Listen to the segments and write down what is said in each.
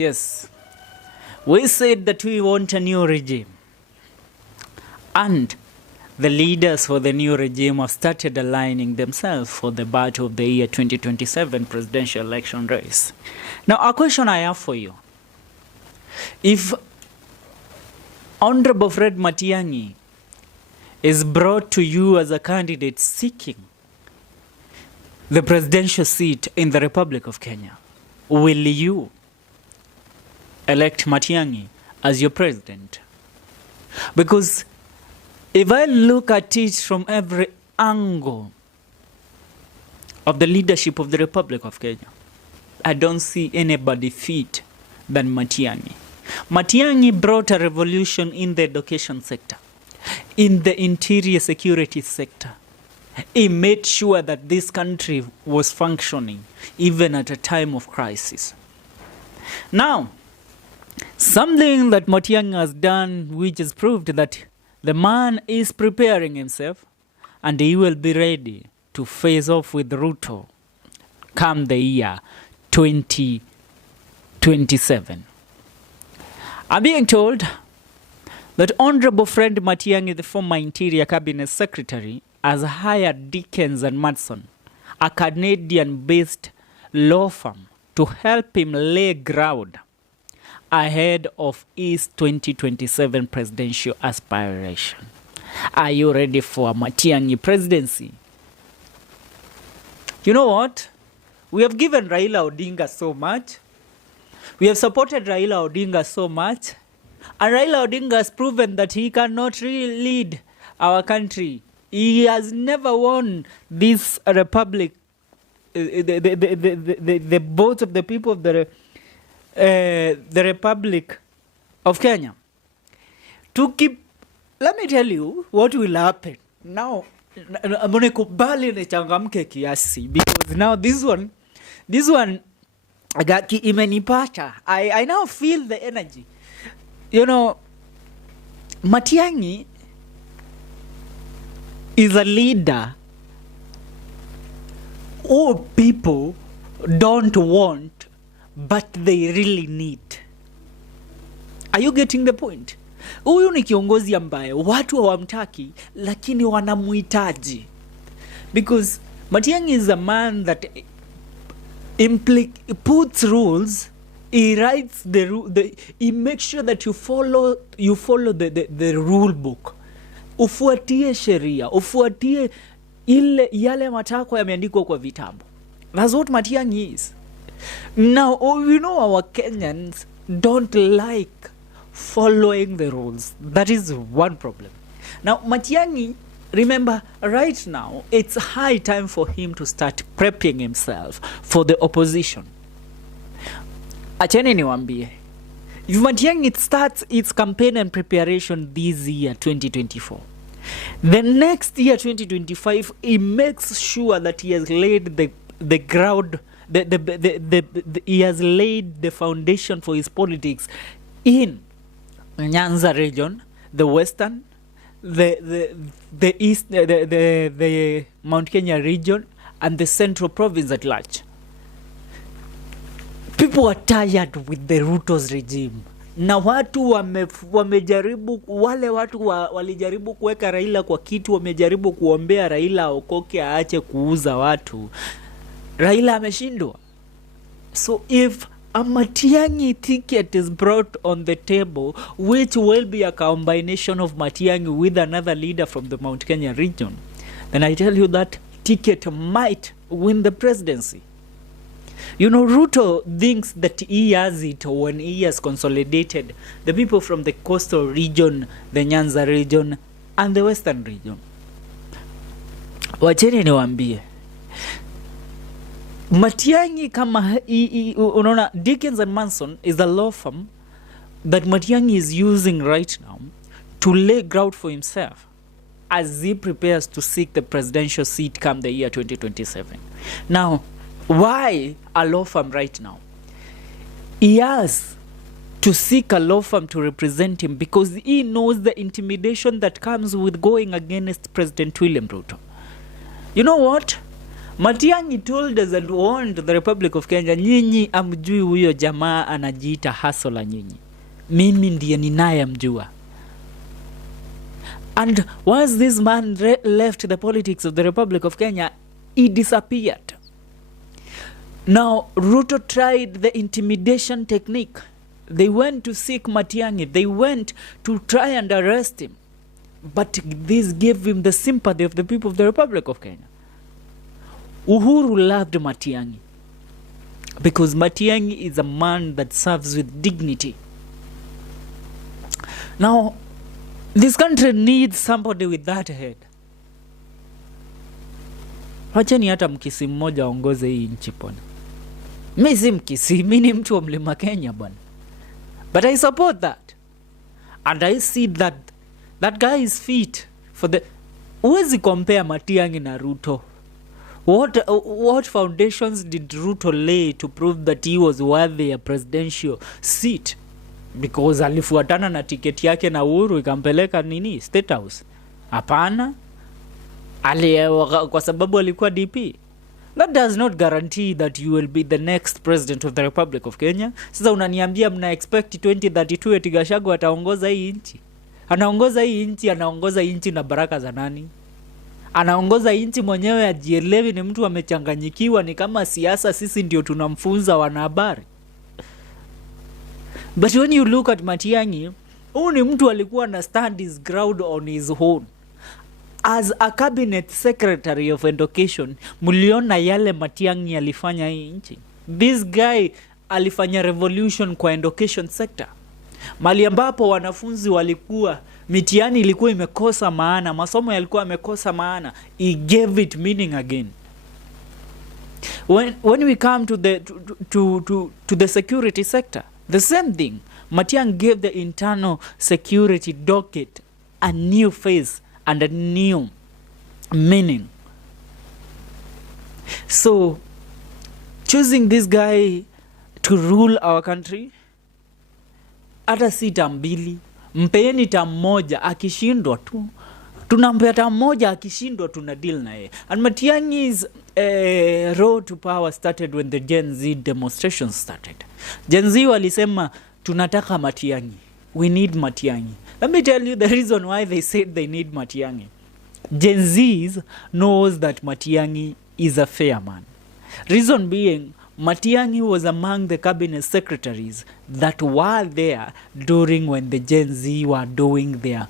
Yes, we said that we want a new regime. And the leaders for the new regime have started aligning themselves for the battle of the year 2027 presidential election race. Now, a question I have for you. If Honorable Fred Matiang'I is brought to you as a candidate seeking the presidential seat in the Republic of Kenya, will you elect Matiang'I as your president? Because if I look at it from every angle of the leadership of the Republic of Kenya, I don't see anybody fit than Matiang'I. Matiang'I brought a revolution in the education sector, in the interior security sector. He made sure that this country was functioning even at a time of crisis. Now, something that Matiang'I has done which has proved that the man is preparing himself and he will be ready to face off with Ruto come the year 2027. I'm being told that Honorable Fred Matiang'I, the former Interior Cabinet Secretary, has hired Dickens and Matson, a Canadian-based law firm, to help him lay ground ahead of his 2027 presidential aspiration. Are you ready for a Matiang'I presidency? You know what? We have given Raila Odinga so much. We have supported Raila Odinga so much. And Raila Odinga has proven that he cannot really lead our country. He has never won this republic, the votes of the people of the Republic of Kenya. To keep, let me tell you what will happen. Now, mnikubali nichangamke kiasi, because now this one imenipata. I now feel the energy. You know, Matiang'I is a leader who people don't want but they really need. Are you getting the point? Huyu ni kiongozi ambaye watu hawamtaki lakini wanamuhitaji. Because Matiang'I is a man that puts rules. He writes he makes sure that you follow the rule book. Ufuatie sheria, ufuatie yale matakwa yameandikwa kwa vitabu. That's what Matiang'I is. Now, you know, our Kenyans don't like following the rules. That is one problem. Now, Matiang'I, remember, right now, it's high time for him to start prepping himself for the opposition. Acheni niwaambie, if Matiang'I starts its campaign and preparation this year, 2024, the next year, 2025, he makes sure that he has laid the ground, he has laid the foundation for his politics in Nyanza region, the western, the east, the Mount Kenya region, and the central province at large. People are tired with the Ruto'S regime. Na watu wamejaribu, wale watu walijaribu kuweka Raila kwa kitu, wamejaribu kuombea Raila aokoke aache kuuza watu. Raila ameshindwa. So if a Matiang'I ticket is brought on the table, which will be a combination of Matiang'I with another leader from the Mount Kenya region, then I tell you that ticket might win the presidency. You know, Ruto thinks that he has it when he has consolidated the people from the coastal region, the Nyanza region, and the western region. Wacheni niwaambie, Matiang'I kama unaona, Dickens and Manson is the law firm that Matiang'I is using right now to lay ground for himself as he prepares to seek the presidential seat come the year 2027. Now, why a law firm right now? He has to seek a law firm to represent him because he knows the intimidation that comes with going against President William Ruto. You know what? Matiang'I told us and warned the Republic of Kenya, nyinyi amjui huyo jamaa anajiita hustler nyinyi. Mimi ndiye ninayemjua. And once this man left the politics of the Republic of Kenya, he disappeared. Now, Ruto tried the intimidation technique. They went to seek Matiang'I. They went to try and arrest him. But this gave him the sympathy of the people of the Republic of Kenya. Uhuru loved Matiang'I because Matiang'I is a man that serves with dignity. Now, this country needs somebody with that head. Wacheni hata mkisi mmoja aongoze hii nchi bwana. Mimi si mkisi, mimi ni mtu wa Mlima Kenya bwana. But I support that. And I see that guy is fit for the... Huwezi compare Matiang'I na Ruto. What foundations did Ruto lay to prove that he was worthy a presidential seat? Because alifuatana na tiketi yake na Uhuru ikampeleka nini? State House. Hapana. Kwa sababu alikuwa DP. That does not guarantee that you will be the next president of the Republic of Kenya. Sasa unaniambia mna expect 2032 eti Gachagua ataongoza hii nchi. Anaongoza hii nchi na baraka za nani? Anaongoza nchi mwenyewe ajielewi, ni mtu amechanganyikiwa, ni kama siasa sisi ndio tunamfunza wanahabari. But when you look at Matiang'I, huyu ni mtu alikuwa na stand his ground on his own. As a cabinet secretary of education, muliona yale Matiang'I alifanya hii nchi. This guy alifanya revolution kwa education sector. Mali ambapo wanafunzi walikuwa mitihani ilikuwa imekosa maana, masomo yalikuwa yamekosa maana, he gave it meaning again. When we come to the security sector, the same thing. Matiang'I gave the internal security docket a new face and a new meaning. So, choosing this guy to rule our country, hata si tambili, mpeni tamoja, akishindwa tu tunampea tamoja, akishindwa tuna deal na yeye. And Matiang'i's road to power started when the Gen Z demonstrations started. Gen Z walisema tunataka Matiang'I, we need Matiang'I. Let me tell you the reason why they said they need Matiang'I. Gen Z's knows that Matiang'I is a fair man. Reason being, Matiang'I was among the cabinet secretaries that were there during when the Gen Z were doing their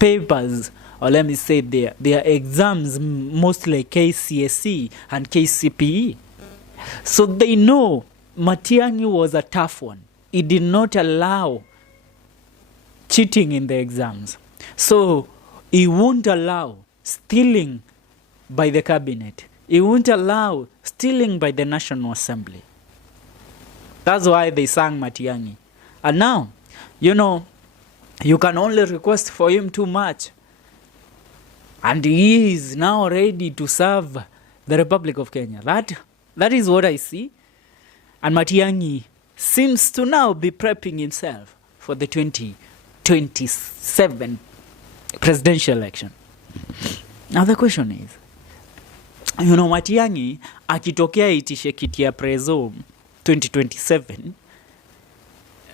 papers, or let me say their exams, mostly KCSE and KCPE. So they know Matiang'I was a tough one. He did not allow cheating in the exams. So he won't allow stealing by the cabinet. He won't allow stealing by the National Assembly. That's why they sang Matiang'I. And now, you know, you can only request for him too much. And he is now ready to serve the Republic of Kenya. That is what I see. And Matiang'I seems to now be prepping himself for the 2027 presidential election. Now the question is, you know, Matiang'I akitokea itishe kiti ya preso 2027,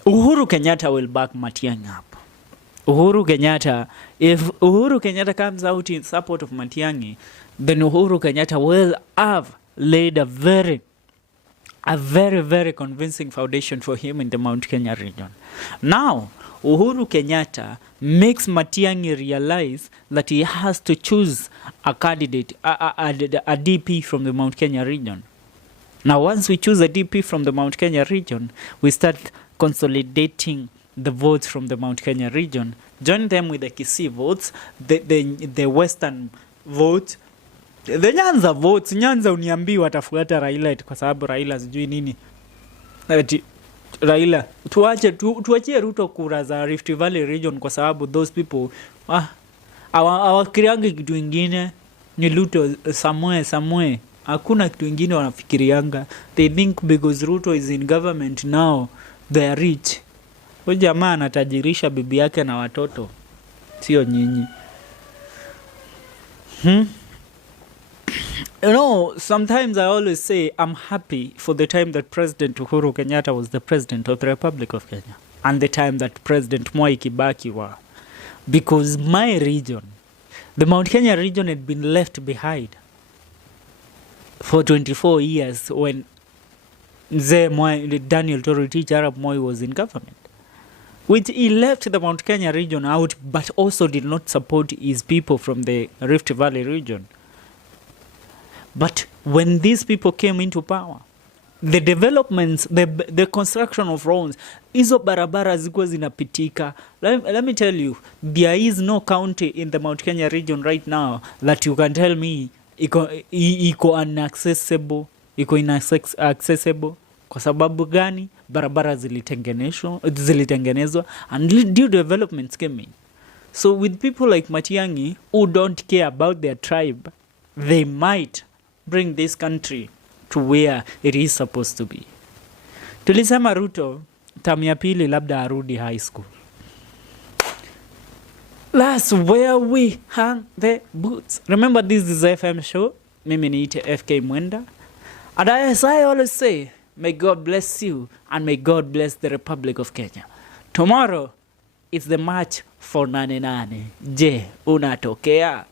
Uhuru Kenyatta will back Matiang'I up. If Uhuru Kenyatta comes out in support of Matiang'I, then Uhuru Kenyatta will have laid a very, very convincing foundation for him in the Mount Kenya region. Now, Uhuru Kenyatta makes Matiang'I realize that he has to choose a candidate, a DP from the Mount Kenya region. Now, once we choose a DP from the Mount Kenya region, we start consolidating the votes from the Mount Kenya region, join them with the Kisii votes, the Western votes, the Nyanza votes. Nyanza uniambi watafuata Raila kwa sababu Raila sijui nini. Raila, tuachie Ruto kura za Rift Valley region kwa sababu those people hawakiriangi kitu ingine, ni Ruto somewhere. Hakuna kitu ingine wanafikirianga. They think because Ruto is in government now, they are rich. Huyu jamaa anatajirisha bibi yake na watoto, sio nyinyi. You know, sometimes I always say I'm happy for the time that President Uhuru Kenyatta was the president of the Republic of Kenya and the time that President Mwai Kibaki were. Because my region, the Mount Kenya region, had been left behind for 24 years when Daniel Toroitich Arap Moi was in government. Which he left the Mount Kenya region out, but also did not support his people from the Rift Valley region. But when these people came into power, the developments, the construction of roads, hizo barabara zilikuwa zinapitika. Let me tell you, there is no county in the Mount Kenya region right now that you can tell me iko inaccessible. Kwa sababu gani? Barabara zilitengenezwa and new developments came in. So with people like Matiang'I who don't care about their tribe, they might bring this country to where it is supposed to be. Tulisema Ruto tamu ya pili labda arudi high school. That's where we hang the boots. Remember, this is FM show. Mimi niite FK Mwenda. And as I always say, may God bless you and may God bless the Republic of Kenya. Tomorrow is the march for 88. Je, unatokea?